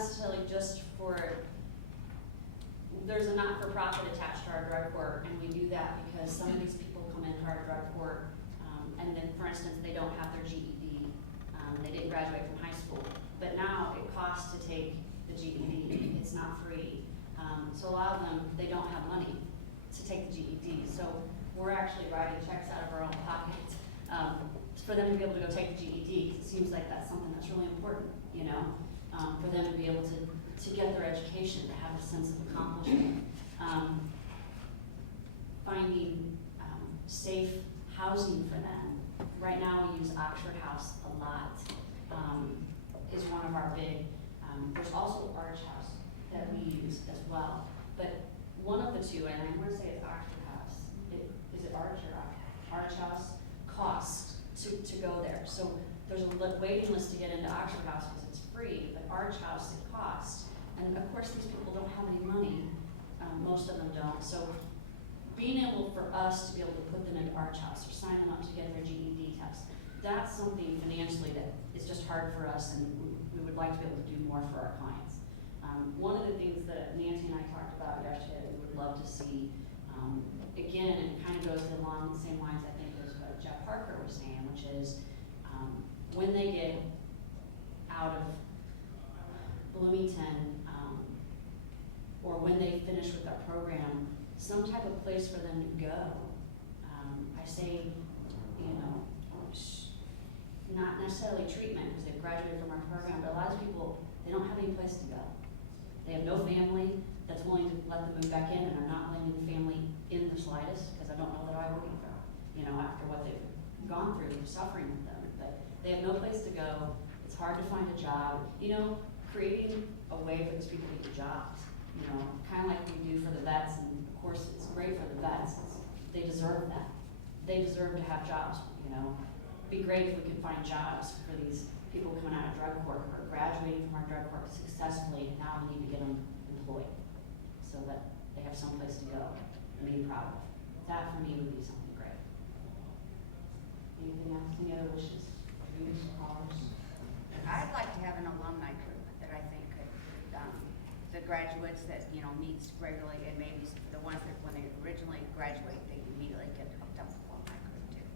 necessarily just for, there's a not-for-profit attached to our drug court, and we do that because some of these people come into our drug court, and then, for instance, they don't have their GED, they didn't graduate from high school, but now it costs to take the GED, it's not free. So a lot of them, they don't have money to take the GED, so we're actually writing checks out of our own pockets for them to be able to go take the GED, 'cause it seems like that's something that's really important, you know, for them to be able to get their education, to have a sense of accomplishment. Finding safe housing for them. Right now, we use Oxford House a lot, is one of our big, there's also Arch House that we use as well. But one of the two, and I'm gonna say it's Oxford House, is it Arch or Arch House, costs to go there. So there's a waiting list to get into Oxford House because it's free, but Arch House, it costs. And of course, these people don't have any money, most of them don't. So being able for us to be able to put them into Arch House or sign them up to get their GED test, that's something financially that is just hard for us, and we would like to be able to do more for our clients. One of the things that Nancy and I talked about yesterday that we would love to see, again, it kind of goes along the same lines, I think, as what Jeff Parker was saying, which is when they get out of Bloomington, or when they finish with our program, some type of place for them to go. I say, you know, not necessarily treatment because they've graduated from our program, but a lot of people, they don't have any place to go. They have no family that's willing to let them move back in, and are not letting the family in the slightest, because I don't know that I would either, you know, after what they've gone through, the suffering with them. But they have no place to go. It's hard to find a job. You know, creating a way for these people to get jobs, you know, kind of like we do for the vets, and of course it's great for the vets. They deserve that. They deserve to have jobs, you know. It'd be great if we could find jobs for these people coming out of drug court or graduating from our drug court successfully, and now we need to get them employed so that they have some place to go and be proud of. That for me would be something great. Anything else? Any other wishes? Dreams, callers? I'd like to have an alumni group that I think could, the graduates that, you know, meets regularly, and maybe the ones that when they originally graduate, they immediately get hooked up with alumni group too.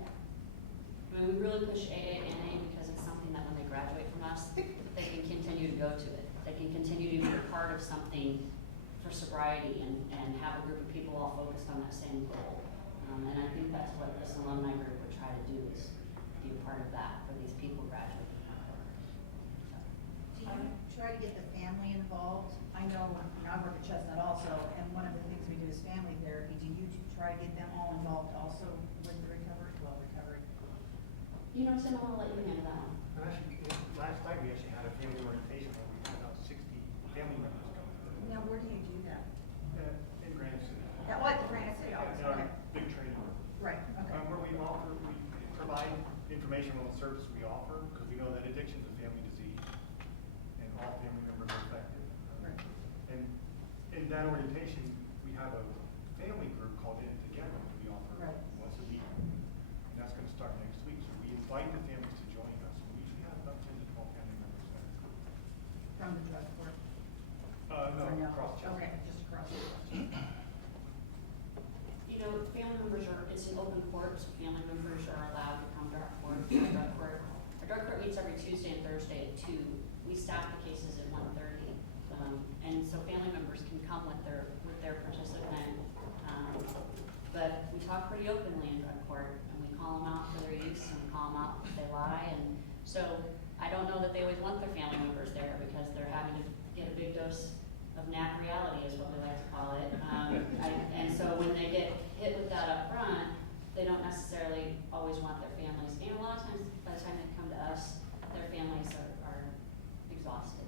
Yeah. I mean, we really push AA and NA because it's something that when they graduate from us, they can continue to go to it. They can continue to be a part of something for sobriety and have a group of people all focused on that same goal. And I think that's what this alumni group would try to do, is be a part of that for these people graduating from our program. Do you try to get the family involved? I know, I work at Chestnut also, and one of the things we do is family therapy. Do you try to get them all involved also with the recovery? You know, Tim, I'm gonna let you handle that one. Actually, last night we actually had a family orientation where we had about 60 family members come. Now, where do you do that? In Granite City. At what, the Granite City office? In our Okay. big training room. Right, okay. Where we provide information on the service we offer, because we know that addiction is a family disease, and all family members are affected. Right. And in that orientation, we have a family group called In It Together that we offer Right. once a week. And that's gonna start next week, so we invite the families to join us. We usually have about 10 to 12 family members there. From the drug court? No, Or across Chestnut. Okay, just across the You know, family members it's an open court, so family members are allowed to come to our court, our drug court. Our drug court meets every Tuesday and Thursday at 2. We staff the cases at 1:30. And so family members can come with their participant. But we talk pretty openly in drug court, and we call them out for their use, and we call them out if they lie. And so I don't know that they always want their family members there, because they're having to get a big dose of nat reality, is what we like to call it. And so when they get hit with that up front, they don't necessarily always want their families. And a lot of times, by the time they come to us, their families are exhausted.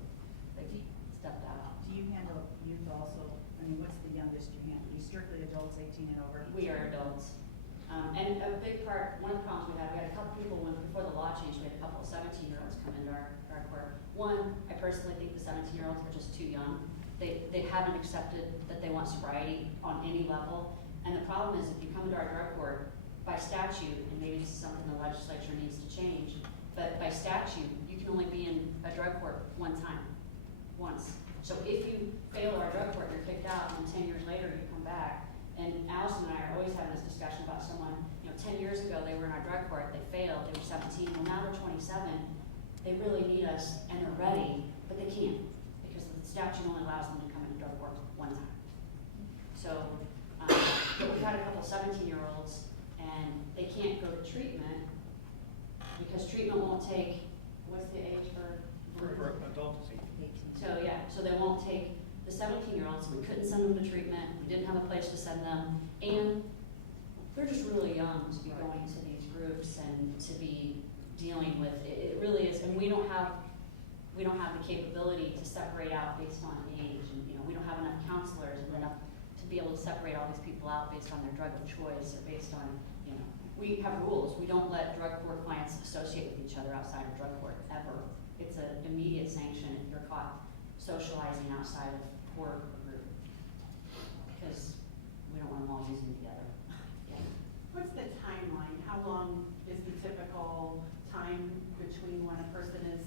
They've stepped out. Do you handle youth also? I mean, what's the youngest you handle? You strictly adults 18 and over? We are adults. And a big part, one of the problems we had a couple people, before the law changed, we had a couple of 17-year-olds come into our court. One, I personally think the 17-year-olds are just too young. They haven't accepted that they want sobriety on any level. And the problem is, if you come into our drug court, by statute, and maybe this is something the legislature needs to change, but by statute, you can only be in a drug court one time. once. So if you fail our drug court, you're kicked out, and 10 years later you come back. And Allison and I are always having this discussion about someone, 10 years ago they were in our drug court, they failed, they were 17, well now they're 27, they really need us and they're ready, but they can't because the statute only allows them to come into drug court one time. So, but we've had a couple 17-year-olds and they can't go to treatment because treatment won't take, what's the age for? For adults, 18. So yeah, so they won't take the 17-year-olds, we couldn't send them to treatment, we didn't have a place to send them, and they're just really young to be going to these groups and to be dealing with, it really is, and we don't have the capability to separate out based on age, and we don't have enough counselors and enough to be able to separate all these people out based on their drug of choice or based on, we have rules, we don't let drug court clients associate with each other outside of drug court, ever. It's an immediate sanction if you're caught socializing outside of court or group, because we don't want them all using together. What's the timeline? How long is the typical time between when a person is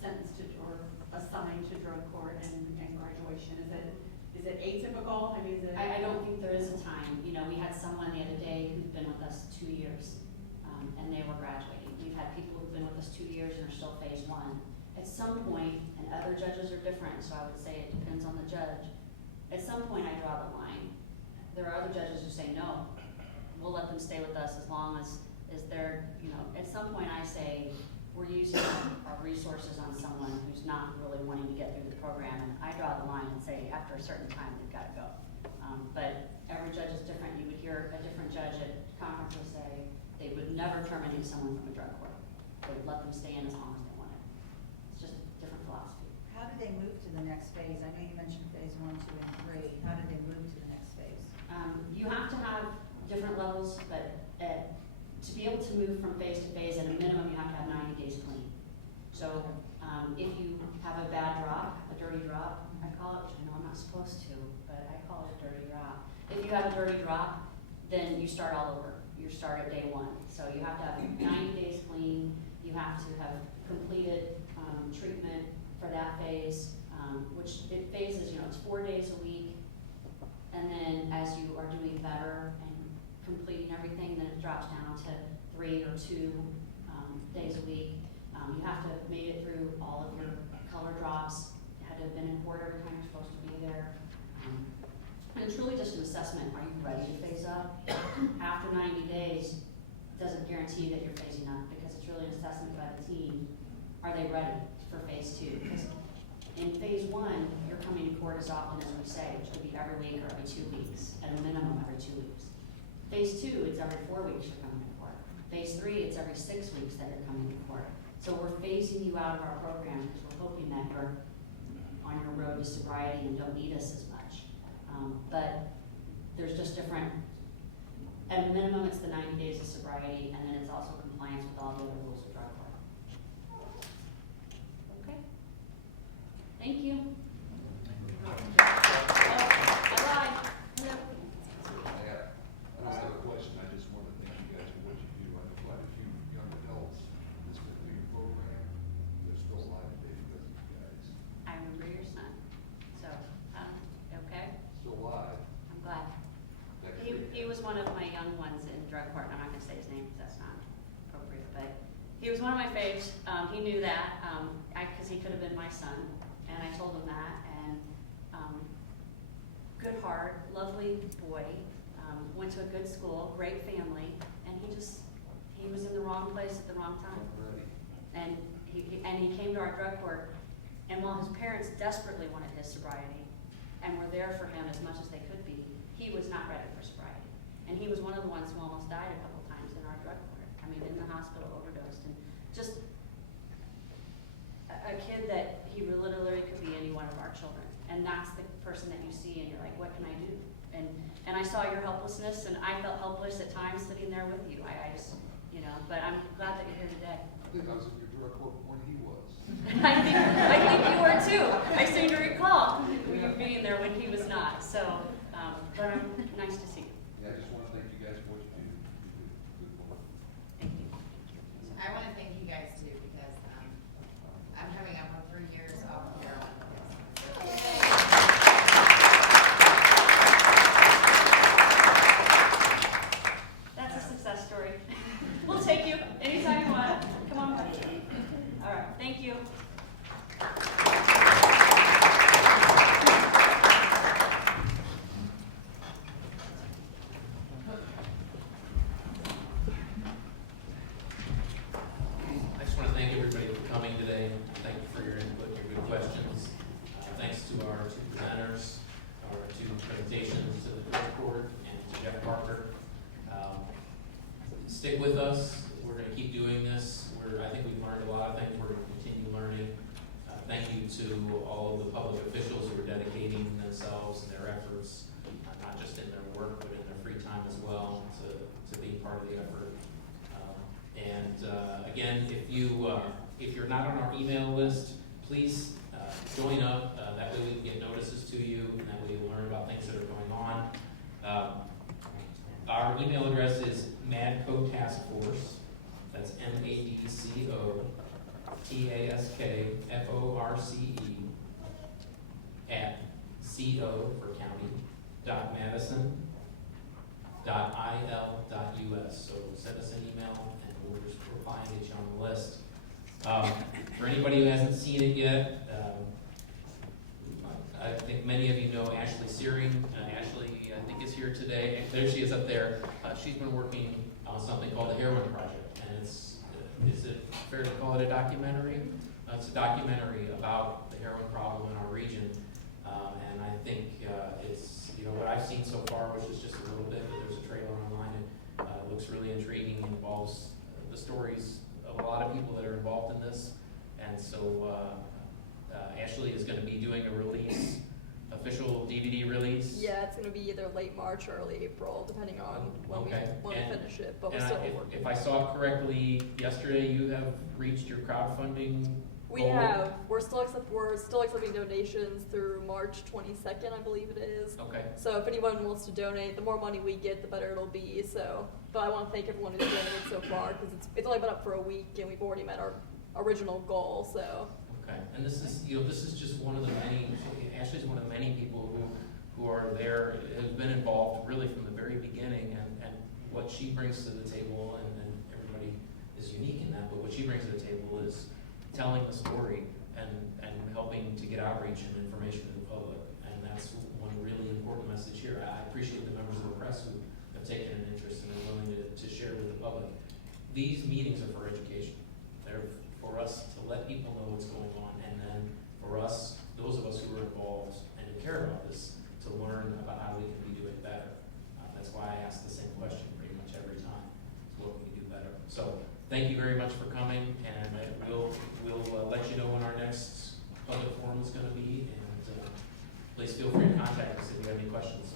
sentenced to or assigned to drug court and graduation? Is it atypical? I mean, is it? I don't think there is a time. We had someone the other day who's been with us 2 years, and they were graduating. We've had people who've been with us 2 years and are still phase 1. At some point, and other judges are different, so I would say it depends on the judge. At some point, I draw the line. There are other judges who say no. We'll let them stay with us as long as they're, at some point I say, we're using our resources on someone who's not really wanting to get through the program, and I draw the line and say, after a certain time, they've got to go. But every judge is different. You would hear a different judge at conferences say they would never terminate someone from a drug court. They would let them stay in as long as they wanted. It's just a different philosophy. How do they move to the next phase? I know you mentioned phase 1, 2, and 3. How do they move to the next phase? You have to have different levels, but to be able to move from phase to phase, at a minimum, you have to have 90 days clean. So if you have a bad drop, a dirty drop, I call it, which I know I'm not supposed to, but I call it a dirty drop. If you have a dirty drop, then you start all over. You start at day 1. So you have to have 90 days clean. You have to have completed treatment for that phase, which it phases, it's 4 days a week. And then as you are doing better and completing everything, then it drops down to 3 or 2 days a week. You have to have made it through all of your color drops. You had to have been in court every time you're supposed to be there. And it's really just an assessment. Are you ready to phase up? After 90 days, doesn't guarantee that you're phasing up because it's really an assessment by the team. Are they ready for phase 2? Because in phase 1, you're coming to court as often as we say, which could be every week or every 2 weeks, at a minimum every 2 weeks. Phase 2, it's every 4 weeks you're coming to court. Phase 3, it's every 6 weeks that you're coming to court. So we're phasing you out of our program because we're hoping that you're on your road to sobriety and don't need us as much. But there's just different, at a minimum it's the 90 days of sobriety, and then it's also compliance with all the other rules of drug court. Okay. Thank you. I lied. Hello. I just have a question. I just want to thank you guys for what you do. I know quite a few young adults in this particular program. They're still alive today because of you guys. I remember your son. So, okay. Still alive. I'm glad. He was one of my young ones in drug court. I'm not going to say his name because that's not appropriate, but he was one of my faves. He knew that because he could have been my son, and I told him that. And good heart, lovely boy, went to a good school, great family, and he was in the wrong place at the wrong time. And he came to our drug court, and while his parents desperately wanted his sobriety and were there for him as much as they could be, he was not ready for sobriety. And he was one of the ones who almost died a couple times in our drug court. I mean, in the hospital, overdosed, and just a kid that he literally could be any one of our children. And that's the person that you see, and you're like, what can I do? And I saw your helplessness, and I felt helpless at times sitting there with you. I just, but I'm glad that you're here today. I think I was in your drug court when he was. I think you were too. I seem to recall you being there when he was not. So, but nice to see you. Yeah, I just want to thank you guys for what you do. You do good work. Thank you. I want to thank you guys too because I'm coming up on 3 years off of heroin. today. Thank you for your input, your good questions. Thanks to our two presenters, our two presentations to the First Court and to Jeff Parker. Stick with us. We're going to keep doing this. I think we've learned a lot of things. We're going to continue learning. Thank you to all of the public officials who are dedicating themselves and their efforts, not just in their work, but in their free time as well, to being part of the effort. Again, if you're not on our email list, please join up. That way we can get notices to you, and that way you'll learn about things that are going on. Our email address is MADCO Task Force. That's MADCO TASKFORCE at CO for county .madison.il.us. So send us an email and we'll just reply and get you on the list. For anybody who hasn't seen it yet, I think many of you know Ashley Searing. Ashley, I think, is here today. There she is up there. She's been working on something called the Heroin Project, and is it fair to call it a documentary? It's a documentary about the heroin problem in our region, and I think it's, what I've seen so far, which is just a little bit, but there's a trailer online, and it looks really intriguing, involves the stories of a lot of people that are involved in this, and so Ashley is going to be doing a release, official DVD release. Yeah, it's going to be either late March or early April, depending on when we finish it, but we're still working. If I saw it correctly, yesterday you have reached your crowdfunding We goal? have. We're still accepting donations through March 22nd, I believe it is. Okay. So if anyone wants to donate, the more money we get, the better it'll be. So, but I want to thank everyone who's donated so far, because it's only been up for a week and we've already met our original goal. So. Okay, and this is just one of the many. Ashley's one of the many people who are there, has been involved really from the very beginning, and what she brings to the table, and everybody is unique in that. But what she brings to the table is telling the story and helping to get outreach and information to the public, and that's one really important message here. I appreciate the members of the press who have taken an interest and are willing to share with the public. These meetings are for education. They're for us to let people know what's going on, and then for us, those of us who are involved and who care about this, to learn about how we can be doing better. That's why I ask the same question pretty much every time. So what can we do better? So thank you very much for coming, and we'll let you know when our next public forum is going to be, and please feel free to contact us if you have any questions.